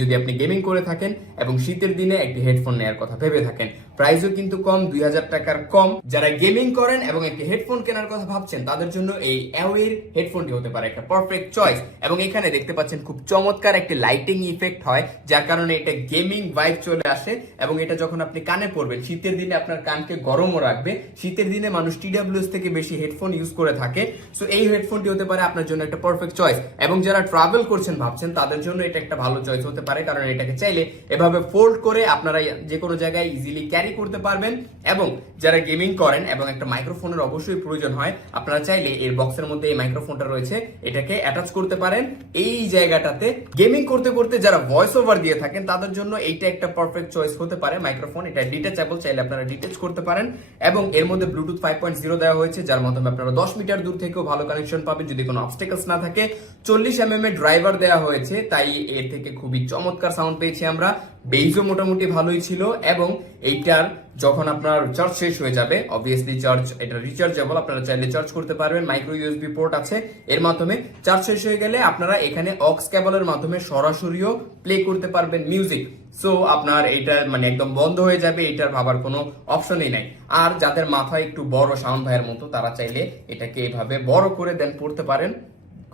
যদি আপনি গেমিং করে থাকেন এবং শীতের দিনে একটি হেডফোন নেওয়ার কথা ভেবে থাকেন। প্রাইসও কিন্তু কম, 2000 টাকার কম। যারা গেমিং করেন এবং একটি হেডফোন কেনার কথা ভাবছেন তাদের জন্য এই AWEI হেডফোনটি হতে পারে একটা পারফেক্ট চয়েস। এবং এখানে দেখতে পাচ্ছেন খুব চমৎকার একটি লাইটিং ইফেক্ট হয়, যার কারণে এটা গেমিং ভাইব চলে আসে। এবং এটা যখন আপনি কানে পরবেন, শীতের দিনে আপনার কানকে গরমও রাখবে। শীতের দিনে মানুষ TWS থেকে বেশি হেডফোন ইউজ করে থাকে, সো এই হেডফোনটি হতে পারে আপনার জন্য একটা পারফেক্ট চয়েস। এবং যারা ট্রাভেল করছেন ভাবছেন তাদের জন্য এটা একটা ভালো চয়েস হতে পারে, কারণ এটাকে চাইলে এভাবে ফোল্ড করে আপনারা যে কোনো জায়গায় ইজিলি ক্যারি করতে পারবেন। এবং যারা গেমিং করেন এবং একটা মাইক্রোফোনের অবশ্যই প্রয়োজন হয়, আপনারা চাইলে এর বক্সের মধ্যে এই মাইক্রোফোনটা রয়েছে, এটাকে অ্যাটাচ করতে পারেন এই জায়গাটাতে। গেমিং করতে করতে যারা ভয়েস ওভার দিয়ে থাকেন তাদের জন্য এইটা একটা পারফেক্ট চয়েস হতে পারে মাইক্রোফোন। এটা ডিটাচেবল, চাইলে আপনারা ডিটেচ করতে পারেন। এবং এর মধ্যে ব্লুটুথ 5.0 দেওয়া হয়েছে, যার মাধ্যমে আপনারা 10 মিটার দূর থেকেও ভালো কানেকশন পাবেন যদি কোনো অবস্টেকলস না থাকে। 40 mm এর ড্রাইভার দেওয়া হয়েছে, তাই এর থেকে খুবই চমৎকার সাউন্ড পেয়েছি আমরা। বেইজও মোটামুটি ভালোই ছিল। এবং এইটার যখন আপনার চার্জ শেষ হয়ে যাবে, অবভিয়াসলি চার্জ এটা রিচার্জেবল, আপনারা চাইলে চার্জ করতে পারবেন। মাইক্রো ইউএসবি পোর্ট আছে এর মাধ্যমে। চার্জ শেষ হয়ে গেলে আপনারা এখানে অক্স কেবলের মাধ্যমে সরাসরিও প্লে করতে পারবেন মিউজিক। সো আপনার এটা মানে একদম বন্ধ হয়ে যাবে, এটার ভাবার কোনো অপশনই নাই। আর যাদের মাথা একটু বড়, শাওন ভাইয়ের মতো, তারা চাইলে এটাকে এভাবে বড় করে দেন পড়তে পারেন।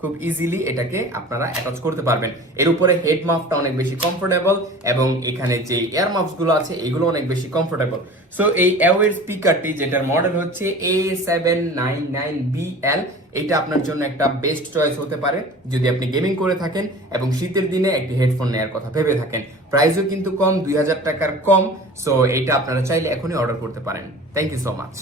খুব ইজিলি এটাকে আপনারা অ্যাটাচ করতে পারবেন। এর উপরে হেড মাফটা অনেক বেশি কমফোর্টেবল এবং এখানে যে এয়ার মাফস গুলো আছে এগুলো অনেক বেশি কমফোর্টেবল। সো এই AWEI স্পিকারটি, যেটার মডেল হচ্ছে A799BL, এটা আপনার জন্য একটা বেস্ট চয়েস হতে পারে যদি আপনি গেমিং করে থাকেন এবং শীতের দিনে একটি হেডফোন নেওয়ার কথা ভেবে থাকেন। প্রাইসও কিন্তু কম, 2000 টাকার কম। সো এটা আপনারা চাইলে এখনই অর্ডার করতে পারেন। Thank you so much.